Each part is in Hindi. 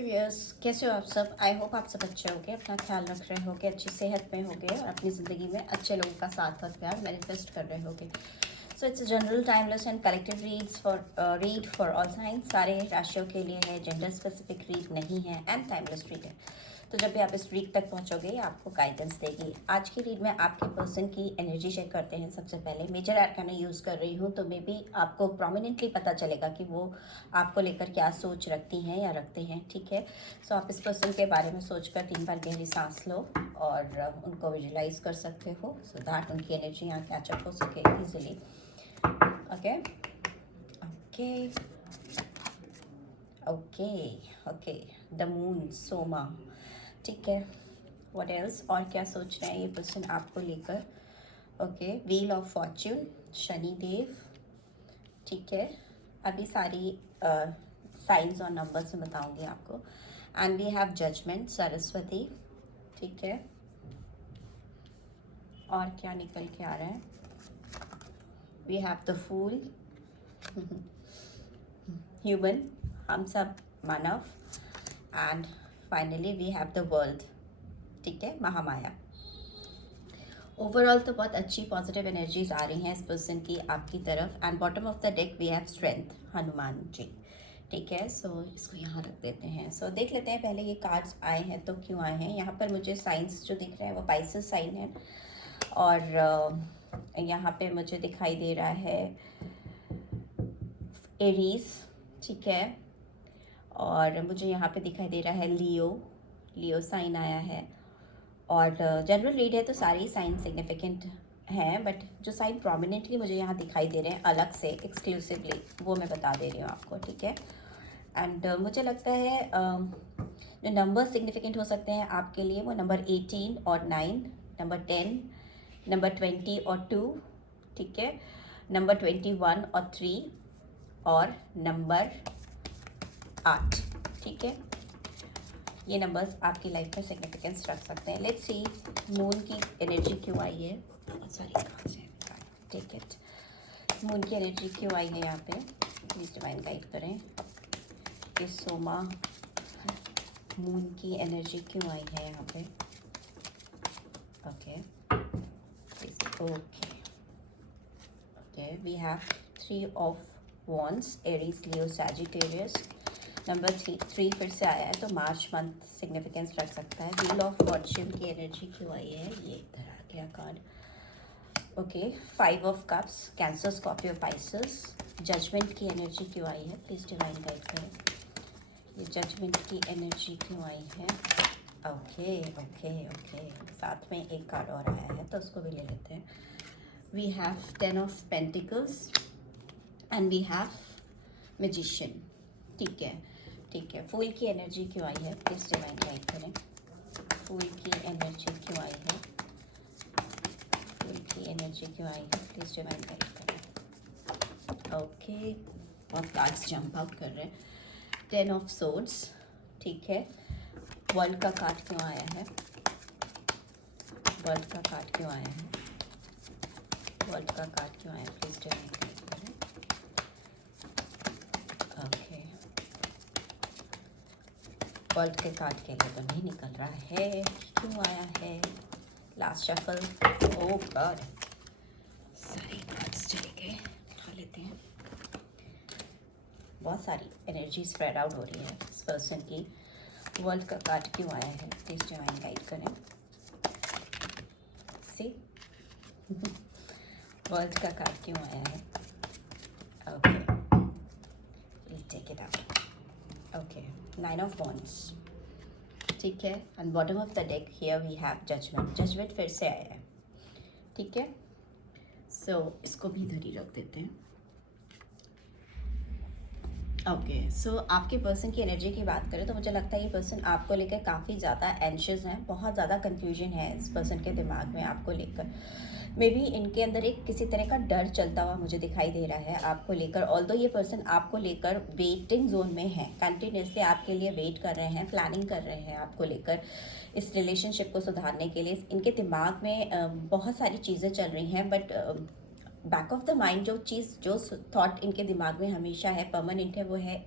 व्यूअर्स, कैसे हो आप सब। आई होप आप सब अच्छे होंगे, अपना ख्याल रख रहे होंगे, अच्छी सेहत में होंगे और अपनी ज़िंदगी में अच्छे लोगों का साथ और प्यार मैनिफेस्ट कर रहे होंगे। So it's general timeless and collective read for all science. सारे राशियों के लिए है, जेंडर स्पेसिफिक रीड नहीं है एंड टाइमलेस रीड है। तो जब भी आप इस रीड तक पहुंचोगे ये आपको गाइडेंस देगी। आज की रीड में आपके पर्सन की एनर्जी चेक करते हैं। सबसे पहले मेजर आर्काना यूज़ कर रही हूँ, तो मे बी आपको प्रोमिनेंटली पता चलेगा कि वो आपको लेकर क्या सोच रखती हैं या रखते हैं। ठीक है, सो आप इस पर्सन के बारे में सोचकर 3 बार गहरी सांस लो और उनको विजुलाइज कर सकते हो, सो दैट उनकी एनर्जी यहाँ कैचअप हो सके easily. Okay okay okay okay, the moon, Soma. ठीक है, व्हाट एल्स, और क्या सोच रहे हैं ये पर्सन आपको लेकर। Okay, wheel of Fortune, Shanidev. ठीक है, अभी सारी साइंस और नंबर्स में बताऊंगी आपको। And we have judgement, Saraswati. ठीक है, और क्या निकल के आ रहा है। We have the fool, human, हम सब मानव। And finally we have the world. ठीक है, महामाया। ओवरऑल तो बहुत अच्छी पॉजिटिव एनर्जीज आ रही हैं इस पर्सन की आपकी तरफ। And bottom of the deck we have strength, Hanuman ji. ठीक है, सो इसको यहाँ रख देते हैं। सो देख लेते हैं पहले ये कार्ड्स आए हैं तो क्यों आए हैं। यहाँ पर मुझे साइंस जो दिख रहे हैं वो पाइसेस साइन है, और यहाँ पे मुझे दिखाई दे रहा है एरीज। ठीक है, और मुझे यहाँ पे दिखाई दे रहा है लियो, लियो साइन आया है। और जनरल रीड है तो सारी साइन सिग्निफिकेंट हैं, बट जो साइन प्रोमिनेंटली मुझे यहाँ दिखाई दे रहे हैं अलग से एक्सक्लूसिवली, वो मैं बता दे रही हूँ आपको। ठीक है, एंड मुझे लगता है जो नंबर सिग्निफिकेंट हो सकते हैं आपके लिए वो नंबर 18 और 9, नंबर 10, नंबर 20 और 2। ठीक है, नंबर 21 और 3, और नंबर 8। ठीक है, ये नंबर्स आपकी लाइफ में सिग्निफिकेंस रख सकते हैं। लेट्स सी मून की एनर्जी क्यों आई है। सॉरी, कहाँ से टेक इट। मून की एनर्जी क्यों आई है यहाँ पे, प्लीज़ डिवाइन गाइड करें। ये सोमा, मून की एनर्जी क्यों आई है यहाँ पे। Okay okay okay, we have 3 of wands, Aries, Leo, Sagittarius. Number 3 फिर से आया है तो मार्च मंथ सिग्निफिकेंस रख सकता है। व्हील ऑफ फॉर्च्यून की एनर्जी क्यों आई है, ये इधर आ गया card. Okay, 5 of cups, Cancer, Scorpio, Pisces. Judgement की एनर्जी क्यों आई है, प्लीज़ डिवाइन गाइड करें। ये जजमेंट की एनर्जी क्यों आई है। ओके ओके ओके, साथ में एक कार्ड और आया है तो उसको भी ले लेते हैं। We have 10 of pentacles and we have magician. ठीक है ठीक है, फूल की एनर्जी क्यों आई है, प्लीज़ डिवाइन गाइड करें। फूल की एनर्जी क्यों आई है, फूल की एनर्जी क्यों आई है, प्लीज़ डिवाइन गाइड करें। ओके, और कार्ड्स जंप आउट कर रहे हैं। 10 ऑफ सोर्ड्स। ठीक है, वर्ल्ड का कार्ड क्यों आया है, वर्ल्ड का कार्ड क्यों आया है, वर्ल्ड का कार्ड क्यों आया, प्लीज़ डिवाइन गाइड करें। ओके, वर्ल्ड के कार्ड के लिए तो नहीं निकल रहा है, क्यों आया है। लास्ट शफल, ओ गॉड, सारे कार्ड्स चले गए, उठा लेते हैं। बहुत सारी एनर्जी स्प्रेड आउट हो रही है इस पर्सन की। वर्ल्ड का कार्ड क्यों आया है, प्लीज डिवाइन गाइड करें। सी वर्ल्ड का कार्ड क्यों आया है। Okay, take it out. Okay, 9 of wands. ठीक है, and bottom of the deck here we have judgement. Judgement फिर से आया है। ठीक है, सो इसको भी इधर ही रख देते हैं। ओके, सो आपके पर्सन की एनर्जी की बात करें तो मुझे लगता है ये पर्सन आपको लेकर काफ़ी ज़्यादा एंशियस हैं। बहुत ज़्यादा कंफ्यूजन है इस पर्सन के दिमाग में आपको लेकर। मे बी इनके अंदर एक किसी तरह का डर चलता हुआ मुझे दिखाई दे रहा है आपको लेकर। ऑल्दो ये पर्सन आपको लेकर वेटिंग जोन में है, कंटिन्यूसली आपके लिए वेट कर रहे हैं, प्लानिंग कर रहे हैं आपको लेकर इस रिलेशनशिप को सुधारने के लिए। इनके दिमाग में बहुत सारी चीज़ें चल रही हैं, but back of the mind जो चीज़, जो थॉट इनके दिमाग में हमेशा है, परमानेंट है, वो है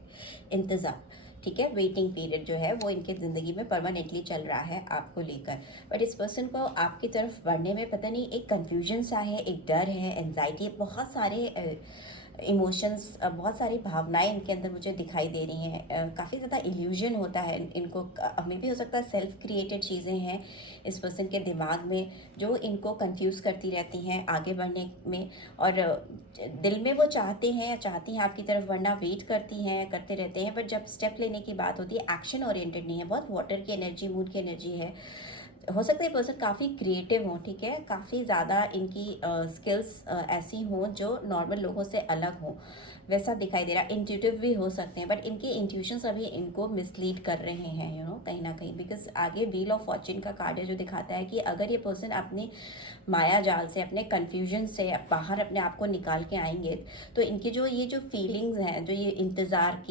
इंतज़ार। ठीक है, वेटिंग पीरियड जो है वो इनके ज़िंदगी में परमानेंटली चल रहा है आपको लेकर। बट इस पर्सन को आपकी तरफ बढ़ने में पता नहीं एक कन्फ्यूजन सा है, एक डर है, एंजाइटी, बहुत सारे इमोशंस, बहुत सारी भावनाएं इनके अंदर मुझे दिखाई दे रही हैं। काफ़ी ज़्यादा इल्यूजन होता है इनको, हमें भी हो सकता है सेल्फ क्रिएटेड चीज़ें हैं इस पर्सन के दिमाग में जो इनको कंफ्यूज करती रहती हैं आगे बढ़ने में। और दिल में वो चाहते हैं या चाहती हैं आपकी तरफ बढ़ना, वेट करती हैं, करते रहते हैं, बट जब स्टेप लेने की बात होती है एक्शन ओरिएंटेड नहीं है, बहुत वाटर की एनर्जी, मूड की एनर्जी है। हो सकता है ये पर्सन काफ़ी क्रिएटिव हों, ठीक है, काफ़ी ज़्यादा इनकी स्किल्स ऐसी हों जो नॉर्मल लोगों से अलग हों, वैसा दिखाई दे रहा है। इंट्यूटिव भी हो सकते हैं, बट इनके इंट्यूशंस अभी इनको मिसलीड कर रहे हैं, कहीं ना कहीं, बिकॉज आगे व्हील ऑफ फॉर्च्यून का कार्ड है जो दिखाता है कि अगर ये पर्सन अपने माया जाल से, अपने कन्फ्यूजन से बाहर अपने आप को निकाल के आएंगे, तो इनकी जो फीलिंग्स हैं, जो ये इंतज़ार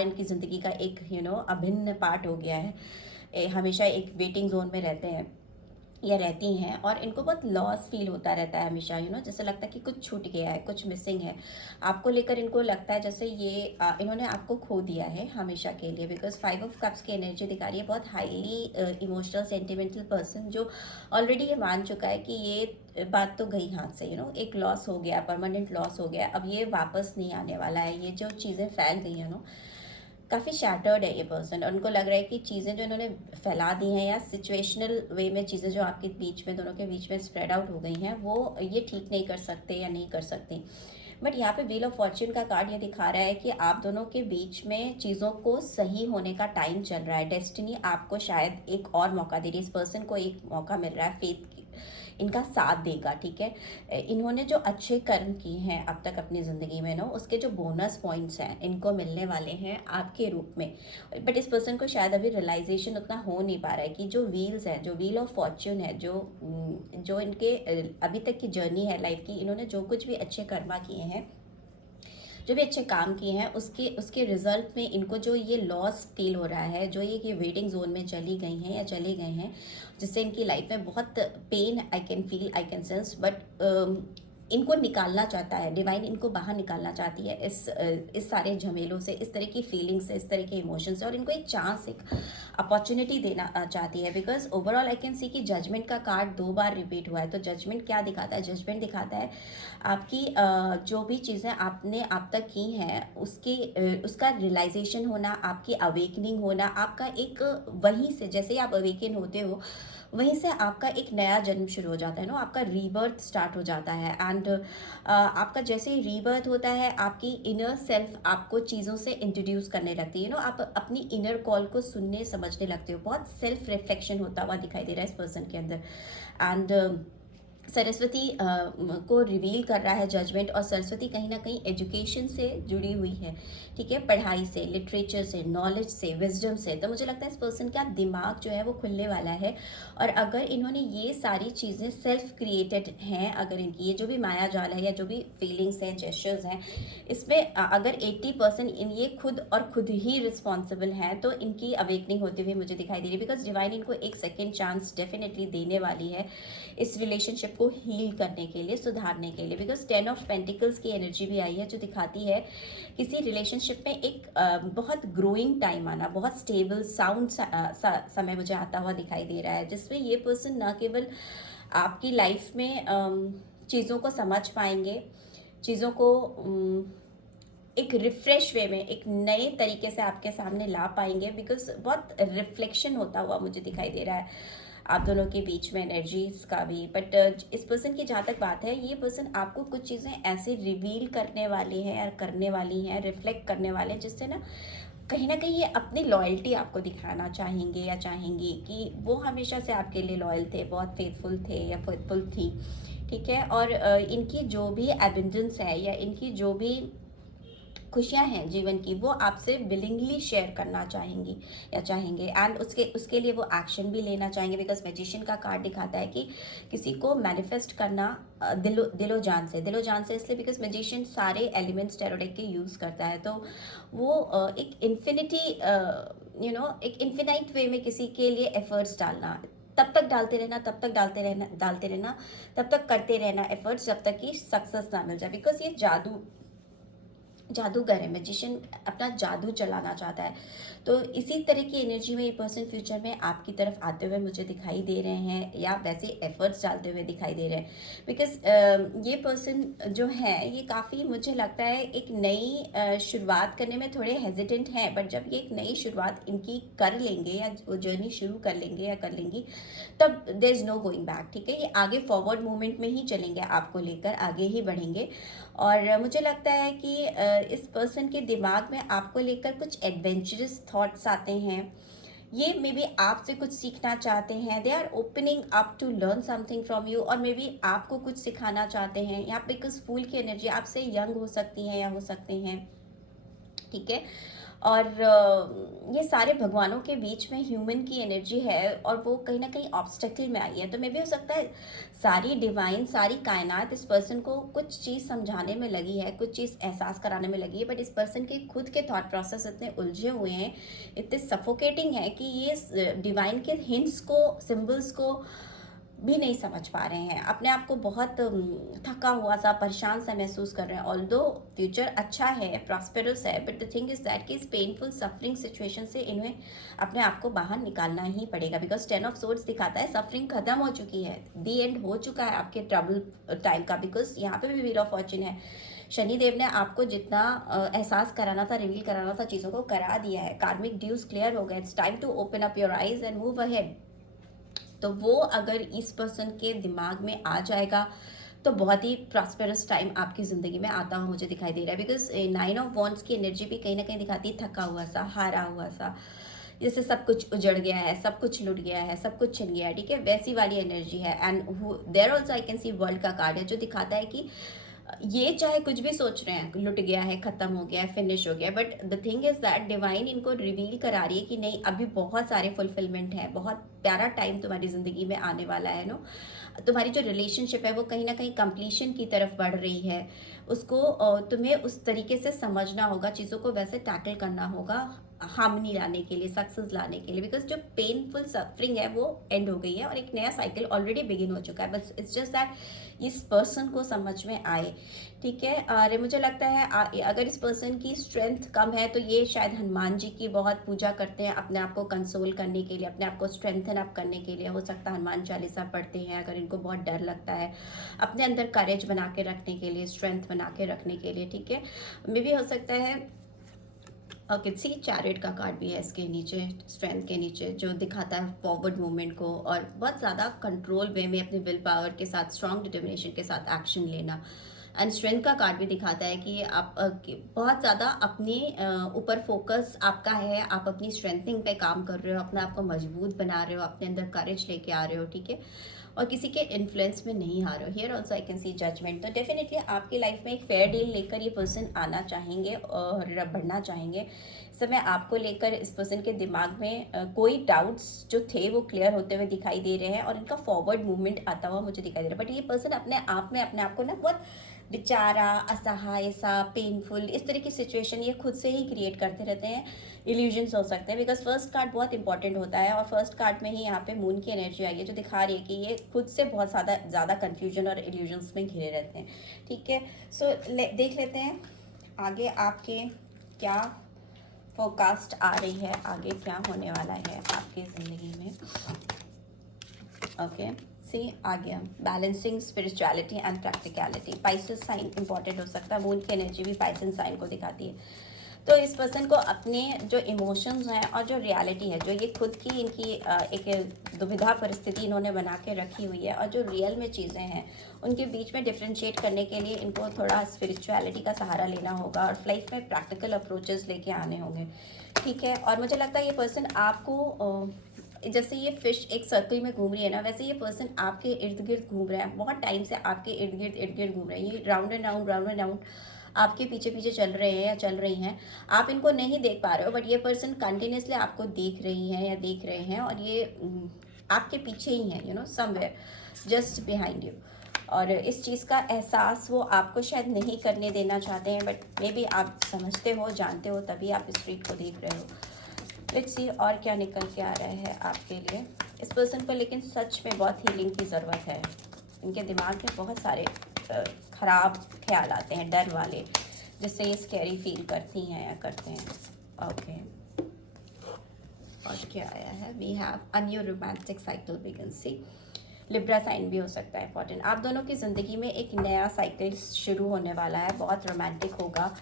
इनकी ज़िंदगी का एक अभिन्न पार्ट हो गया है। हमेशा एक वेटिंग जोन में रहते हैं या रहती हैं, और इनको बहुत लॉस फील होता रहता है हमेशा, जैसे लगता है कि कुछ छूट गया है, कुछ मिसिंग है आपको लेकर। इनको लगता है जैसे इन्होंने आपको खो दिया है हमेशा के लिए, बिकॉज 5 ऑफ कप्स की एनर्जी दिखा रही है। बहुत हाईली इमोशनल सेंटिमेंटल पर्सन जो ऑलरेडी ये मान चुका है कि ये बात तो गई हाथ से, एक लॉस हो गया, परमानेंट लॉस हो गया, अब ये वापस नहीं आने वाला है। ये जो चीज़ें फैल गई हैं काफ़ी शैटर्ड है ये पर्सन, और उनको लग रहा है कि चीज़ें जो इन्होंने फैला दी हैं या सिचुएशनल वे में चीज़ें जो आपके बीच में, दोनों के बीच में स्प्रेड आउट हो गई हैं, वो ये ठीक नहीं कर सकते या नहीं कर सकती। बट यहाँ पे व्हील ऑफ फॉर्च्यून का कार्ड ये दिखा रहा है कि आप दोनों के बीच में चीज़ों को सही होने का टाइम चल रहा है। डेस्टिनी आपको शायद एक और मौका दे रही है, इस पर्सन को एक मौका मिल रहा है, फेथ इनका साथ देगा, ठीक है। इन्होंने जो अच्छे कर्म किए हैं अब तक अपनी ज़िंदगी में उसके जो बोनस पॉइंट्स हैं इनको मिलने वाले हैं आपके रूप में। बट इस पर्सन को शायद अभी रियलाइजेशन उतना हो नहीं पा रहा है कि जो व्हील्स हैं, जो व्हील ऑफ फॉर्च्यून है, जो इनके अभी तक की जर्नी है लाइफ की, इन्होंने जो कुछ भी अच्छे कर्मा किए हैं, जो भी अच्छे काम किए हैं, उसके रिजल्ट में इनको जो ये लॉस फील हो रहा है, जो ये वेटिंग जोन में चली गई हैं या चले गए हैं, जिससे इनकी लाइफ में बहुत pain I can feel, I can sense, but इनको निकालना चाहता है डिवाइन, इनको बाहर निकालना चाहती है इस सारे झमेलों से, इस तरह की फीलिंग से, इस तरह के इमोशन से, और इनको एक चांस, एक अपॉर्चुनिटी देना चाहती है। बिकॉज ओवरऑल आई कैन सी कि जजमेंट का कार्ड 2 बार रिपीट हुआ है। तो जजमेंट क्या दिखाता है? जजमेंट दिखाता है आपकी जो भी चीज़ें आपने अब तक की हैं उसका रियलाइजेशन होना, आपकी अवेकनिंग होना, आपका एक वहीं से जैसे ही आप अवेकन होते हो वहीं से आपका एक नया जन्म शुरू हो जाता है आपका रीबर्थ स्टार्ट हो जाता है। एंड आपका जैसे ही रीबर्थ होता है, आपकी इनर सेल्फ आपको चीज़ों से इंट्रोड्यूस करने लगती है। आप अपनी इनर कॉल को सुनने समझने लगते हो। बहुत सेल्फ रिफ्लेक्शन होता हुआ दिखाई दे रहा है इस पर्सन के अंदर। एंड सरस्वती को रिवील कर रहा है जजमेंट, और सरस्वती कहीं ना कहीं एजुकेशन से जुड़ी हुई है, ठीक है, पढ़ाई से, लिटरेचर से, नॉलेज से, विजडम से। तो मुझे लगता है इस पर्सन का दिमाग जो है वो खुलने वाला है। और अगर इन्होंने ये सारी चीज़ें सेल्फ क्रिएटेड हैं, अगर इनकी ये जो भी माया जाल है या जो भी फीलिंग्स हैं, जेस्चर्स हैं, इसमें अगर 80% ये खुद और खुद ही रिस्पॉन्सिबल हैं, तो इनकी अवेकनिंग होती हुई मुझे दिखाई दे रही है। बिकॉज डिवाइन इनको एक सेकेंड चांस डेफिनेटली देने वाली है इस रिलेशनशिप को हील करने के लिए, सुधारने के लिए। बिकॉज 10 ऑफ पेंटिकल्स की एनर्जी भी आई है जो दिखाती है किसी रिलेशनशिप में एक बहुत ग्रोइंग टाइम आना, बहुत स्टेबल साउंड समय मुझे आता हुआ दिखाई दे रहा है, जिसमें ये पर्सन न केवल आपकी लाइफ में चीज़ों को समझ पाएंगे, चीज़ों को एक रिफ्रेश वे में, एक नए तरीके से आपके सामने ला पाएंगे। बिकॉज बहुत रिफ्लेक्शन होता हुआ मुझे दिखाई दे रहा है आप दोनों के बीच में एनर्जीज का भी। बट इस पर्सन की जहाँ तक बात है, ये पर्सन आपको कुछ चीज़ें ऐसे रिवील करने वाले हैं या करने वाली हैं, रिफ्लेक्ट करने वाले हैं, जिससे कहीं ना कहीं ये अपनी लॉयल्टी आपको दिखाना चाहेंगे या चाहेंगी कि वो हमेशा से आपके लिए लॉयल थे, बहुत फेथफुल थे या फेथफुल थी, ठीक है। और इनकी जो भी एबंडेंस है या इनकी जो भी खुशियाँ हैं जीवन की, वो आपसे विलिंगली शेयर करना चाहेंगी या चाहेंगे। एंड उसके लिए वो एक्शन भी लेना चाहेंगे। बिकॉज मैजिशियन का कार्ड दिखाता है कि किसी को मैनिफेस्ट करना दिलो जान से इसलिए बिकॉज मैजिशियन सारे एलिमेंट्स टैरो डेक के यूज़ करता है। तो वो एक इन्फिनिटी एक इन्फिनाइट वे में किसी के लिए एफर्ट्स डालना, तब तक डालते रहना, तब तक डालते रहना, तब तक करते रहना एफर्ट्स, जब तक कि सक्सेस ना मिल जाए। बिकॉज ये जादू जादूगर है, मैजिशियन, अपना जादू चलाना चाहता है। तो इसी तरह की एनर्जी में ये पर्सन फ्यूचर में आपकी तरफ आते हुए मुझे दिखाई दे रहे हैं, या वैसे एफर्ट्स डालते हुए दिखाई दे रहे हैं। बिकॉज ये पर्सन जो है ये काफ़ी, मुझे लगता है एक नई शुरुआत करने में थोड़े हेजिटेंट हैं, बट जब ये एक नई शुरुआत इनकी कर लेंगे या वो जर्नी शुरू कर लेंगे या कर लेंगी, तब there is no going back. ठीक है, ये आगे फॉरवर्ड मूवमेंट में ही चलेंगे, आपको लेकर आगे ही बढ़ेंगे। और मुझे लगता है कि इस पर्सन के दिमाग में आपको लेकर कुछ एडवेंचरस थॉट्स आते हैं। ये मे बी आपसे कुछ सीखना चाहते हैं, they are opening up to learn something from you, और मे बी आपको कुछ सिखाना चाहते हैं। यहाँ पे बिकॉज फूल की एनर्जी आपसे यंग हो सकती है या हो सकते हैं। ठीक है, और ये सारे भगवानों के बीच में ह्यूमन की एनर्जी है, और वो कहीं ना कहीं ऑब्स्टेकल में आई है। तो मे भी हो सकता है सारी डिवाइन, सारी कायनात इस पर्सन को कुछ चीज़ समझाने में लगी है, कुछ चीज़ एहसास कराने में लगी है, बट इस पर्सन के खुद के थॉट प्रोसेस इतने उलझे हुए हैं, इतने सफोकेटिंग है कि ये डिवाइन के हिंट्स को, सिम्बल्स को भी नहीं समझ पा रहे हैं। अपने आप को बहुत थका हुआ सा, परेशान सा महसूस कर रहे हैं। ऑल्दो फ्यूचर अच्छा है, प्रॉस्पेरस है, but the thing is that कि इस पेनफुल सफरिंग सिचुएशन से इन्हें अपने आप को बाहर निकालना ही पड़ेगा। बिकॉज 10 ऑफ सोर्ड्स दिखाता है सफरिंग खत्म हो चुकी है, दी एंड हो चुका है आपके ट्रबल टाइम का। बिकॉज यहाँ पे भी व्हील ऑफ फॉर्च्यून है, शनिदेव ने आपको जितना एहसास कराना था, रिवील कराना था, चीज़ों को करा दिया है। कार्मिक ड्यूज क्लियर हो गए, it's time to open up your eyes and move ahead. तो वो अगर इस पर्सन के दिमाग में आ जाएगा तो बहुत ही प्रॉस्पेरस टाइम आपकी ज़िंदगी में आता हुआ मुझे दिखाई दे रहा है। बिकॉज 9 ऑफ वॉन्ड्स की एनर्जी भी कहीं ना कहीं दिखाती है थका हुआ सा, हारा हुआ सा, जैसे सब कुछ उजड़ गया है, सब कुछ लुट गया है, सब कुछ छिन गया है। ठीक है, वैसी वाली एनर्जी है। And there also I can see world का कार्ड है, जो दिखाता है कि ये चाहे कुछ भी सोच रहे हैं, लुट गया है, खत्म हो गया है, फिनिश हो गया है, but the thing is that divine इनको रिवील करा रही है कि नहीं, अभी बहुत सारे फुलफिलमेंट है, बहुत प्यारा टाइम तुम्हारी जिंदगी में आने वाला है। नो, तुम्हारी जो रिलेशनशिप है वो कहीं ना कहीं कंप्लीशन की तरफ बढ़ रही है। उसको तुम्हें उस तरीके से समझना होगा, चीज़ों को वैसे टैकल करना होगा, हार्मनी लाने के लिए, सक्सेस लाने के लिए। बिकॉज जो पेनफुल सफरिंग है वो एंड हो गई है और एक नया साइकिल ऑलरेडी बिगिन हो चुका है। बस इट्स जस्ट दैट इस पर्सन को समझ में आए। ठीक है, और मुझे लगता है अगर इस पर्सन की स्ट्रेंथ कम है तो ये शायद हनुमान जी की बहुत पूजा करते हैं अपने आप को कंसोल करने के लिए, अपने आप को स्ट्रेंथन अप करने के लिए। हो सकता है हनुमान चालीसा पढ़ते हैं अगर इनको बहुत डर लगता है, अपने अंदर करेज बना के रखने के लिए, स्ट्रेंथ बना के रखने के लिए। ठीक है, मे भी हो सकता है ओके सी चैरिट का कार्ड भी है इसके नीचे, स्ट्रेंथ के नीचे, जो दिखाता है फॉरवर्ड मूवमेंट को और बहुत ज़्यादा कंट्रोल वे में अपने विल पावर के साथ, स्ट्रॉन्ग डिटर्मिनेशन के साथ एक्शन लेना। एंड स्ट्रेंथ का कार्ड भी दिखाता है कि आप बहुत ज़्यादा अपने ऊपर फोकस आपका है, आप अपनी स्ट्रेंथिंग पे काम कर रहे हो, अपने आप को मजबूत बना रहे हो, अपने अंदर करेज लेके आ रहे हो। ठीक है, और किसी के इन्फ्लुएंस में नहीं आ रहे हो। Here also I can see judgement. तो डेफिनेटली आपकी लाइफ में एक फेयर डील लेकर ये पर्सन आना चाहेंगे और बढ़ना चाहेंगे। इस समय आपको लेकर इस पर्सन के दिमाग में कोई डाउट्स जो थे वो क्लियर होते हुए दिखाई दे रहे हैं और इनका फॉरवर्ड मूवमेंट आता हुआ मुझे दिखाई दे रहा है। बट ये पर्सन अपने आप को ना बहुत बेचारा, असहाय सा, पेनफुल, इस तरह की सिचुएशन ये खुद से ही क्रिएट करते रहते हैं। इल्यूजन्स हो सकते हैं बिकॉज फर्स्ट कार्ड बहुत इंपॉर्टेंट होता है और फर्स्ट कार्ड में ही यहाँ पे मून की एनर्जी आई है जो दिखा रही है कि ये खुद से बहुत ज़्यादा कन्फ्यूजन और इल्यूजन्स में घिरे रहते हैं। ठीक है, सो देख लेते हैं आगे आपके क्या फोरकास्ट आ रही है, आगे क्या होने वाला है आपकी ज़िंदगी में। ओके सी आ गया balancing spirituality and practicality. Pisces sign important हो सकता है, मून की एनर्जी भी पाइसेस साइन को दिखाती है। तो इस पर्सन को अपने जो इमोशंस हैं और जो रियलिटी है, जो ये खुद की इनकी एक दुविधा परिस्थिति इन्होंने बना के रखी हुई है और जो रियल में चीज़ें हैं उनके बीच में डिफ्रेंशिएट करने के लिए इनको थोड़ा स्पिरिचुअलिटी का सहारा लेना होगा और लाइफ में प्रैक्टिकल अप्रोचेस लेके आने होंगे। ठीक है, और मुझे लगता है ये पर्सन आपको जैसे ये फिश एक सर्कल में घूम रही है ना, वैसे ये पर्सन आपके इर्द गिर्द घूम रहा है, बहुत टाइम से आपके इर्द गिर्द घूम रहे हैं। ये राउंड एंड राउंड आपके पीछे पीछे चल रहे हैं या चल रही हैं। आप इनको नहीं देख पा रहे हो बट ये पर्सन कंटिन्यूसली आपको देख रही हैं या देख रहे हैं और ये आपके पीछे ही हैं, you know, somewhere just behind you. और इस चीज़ का एहसास वो आपको शायद नहीं करने देना चाहते हैं, बट मे बी आप समझते हो, जानते हो, तभी आप इस ट्रीट को देख रहे हो। लेट्स सी और क्या निकल के आ रहा है आपके लिए इस पर्सन को। लेकिन सच में बहुत हीलिंग की ज़रूरत है। इनके दिमाग में बहुत सारे ख़राब ख्याल आते हैं, डर वाले, जिससे ये स्कैरी फील करती हैं या करते हैं। ओके, और क्या आया है? We have a new romantic cycle begin. See, Libra sign भी हो सकता है इंपॉर्टेंट। आप दोनों की ज़िंदगी में एक नया साइकिल शुरू होने वाला है, बहुत रोमांटिक होगा।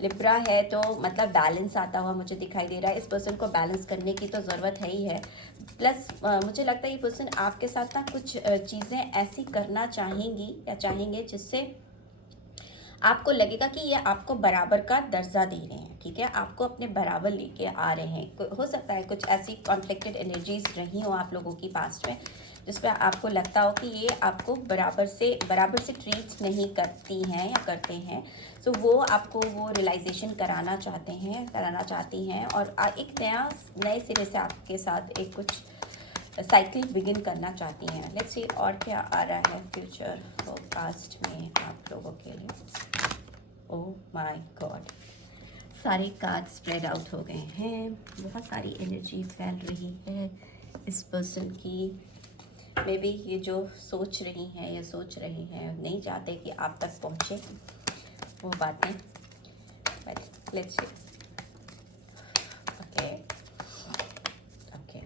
लिब्रा है तो मतलब बैलेंस आता हुआ मुझे दिखाई दे रहा है। इस पर्सन को बैलेंस करने की तो ज़रूरत है ही है। प्लस मुझे लगता है ये पर्सन आपके साथ ना कुछ चीज़ें ऐसी करना चाहेंगी या चाहेंगे जिससे आपको लगेगा कि ये आपको बराबर का दर्जा दे रहे हैं, ठीक है, आपको अपने बराबर लेके आ रहे हैं। हो सकता है कुछ ऐसी कॉन्फ्लिक्टेड एनर्जीज रही हो आप लोगों की पास्ट में, जिसपे आपको लगता हो कि ये आपको बराबर से ट्रीट नहीं करती हैं या करते हैं। सो वो आपको वो रियलाइजेशन कराना चाहती हैं और एक नए सिरे से आपके साथ एक कुछ साइकिल बिगिन करना चाहती हैं। लेट्स सी और क्या आ रहा है फ्यूचर फोरकास्ट में आप लोगों के लिए। ओह माय गॉड, सारे कार्ड स्प्रेड आउट हो गए हैं, बहुत सारी एनर्जी फैल रही है इस पर्सन की। मे बी ये जो सोच रही हैं या सोच रहे हैं नहीं चाहते कि आप तक पहुँचे वो बातें, but let's see. Okay okay,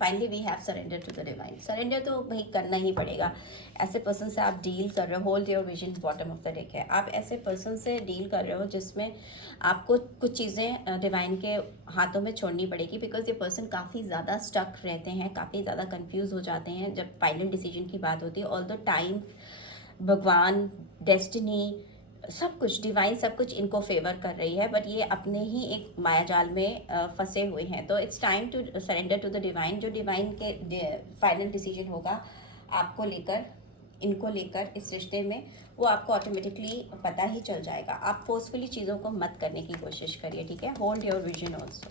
finally we have surrender to the divine. Surrender तो भाई करना ही पड़ेगा। ऐसे पर्सन से आप डील कर रहे हो, hold your vision bottom of the deck है। आप ऐसे पर्सन से डील कर रहे हो जिसमें आपको कुछ चीज़ें डिवाइन के हाथों में छोड़नी पड़ेगी, बिकॉज ये पर्सन काफ़ी ज़्यादा स्टक रहते हैं, काफ़ी ज़्यादा कंफ्यूज हो जाते हैं जब फाइनल डिसीजन की बात होती है। ऑल द टाइम भगवान, डेस्टिनी, सब कुछ डिवाइन, सब कुछ इनको फेवर कर रही है, बट ये अपने ही एक मायाजाल में फंसे हुए हैं। तो it's time to surrender to the divine. जो डिवाइन के फाइनल डिसीजन होगा आपको लेकर, इनको लेकर, इस रिश्ते में, वो आपको ऑटोमेटिकली पता ही चल जाएगा। आप फोर्सफुली चीज़ों को मत करने की कोशिश करिए, ठीक है। Hold your vision also.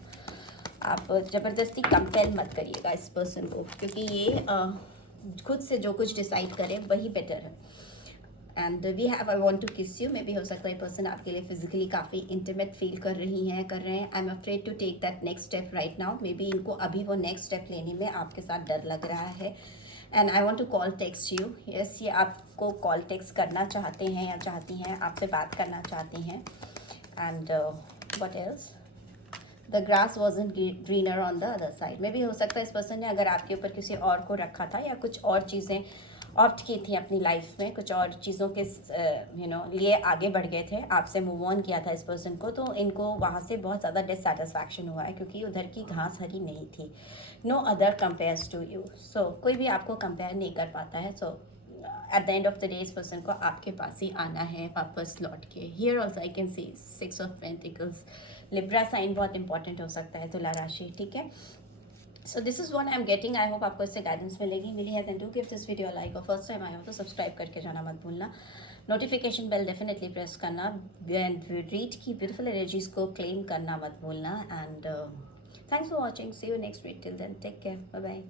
आप ज़बरदस्ती कंपेल मत करिएगा इस पर्सन को, क्योंकि ये खुद से जो कुछ डिसाइड करे वही बेटर है। And we have I want to kiss you. Maybe हो सकता है पर्सन आपके लिए फिजिकली काफ़ी इंटीमेट फील कर रहे हैं। I am afraid to take that next step right now. Maybe इनको अभी वो नेक्स्ट स्टेप लेने में आपके साथ डर लग रहा है। And I want to call text you. Yes, ये आपको कॉल टेक्स्ट करना चाहते हैं या चाहती हैं, आपसे बात करना चाहती हैं। And what else, the grass wasn't greener on the other side. में भी हो सकता है इस पर्सन ने अगर आपके ऊपर किसी और को रखा था या कुछ और चीज़ें ऑप्ट की थी अपनी लाइफ में, कुछ और चीज़ों के लिए आगे बढ़ गए थे, आपसे मूव ऑन किया था इस पर्सन को, तो इनको वहाँ से बहुत ज़्यादा डिससेटिस्फैक्शन हुआ है, क्योंकि उधर की घास हरी नहीं थी। No other compares to you. So कोई भी आपको कंपेयर नहीं कर पाता है। So at the end of the day इस पर्सन को आपके पास ही आना है वापस लौट के। Here also I can see 6 of pentacles. Libra sign बहुत इंपॉर्टेंट हो सकता है, तुला राशि, ठीक है। So this is what I am getting. I hope आपको इससे गाइडेंस मिली है। Then do give this video like, और फर्स्ट टाइम आया हो तो सब्सक्राइब करके जाना मत भूलना। नोटिफिकेशन बेल डेफिनेटली प्रेस करना। रीड की ब्यूटीफुल एनर्जीज को क्लेम करना मत भूलना। And thanks for watching. See you next week. Till then take care, bye bye.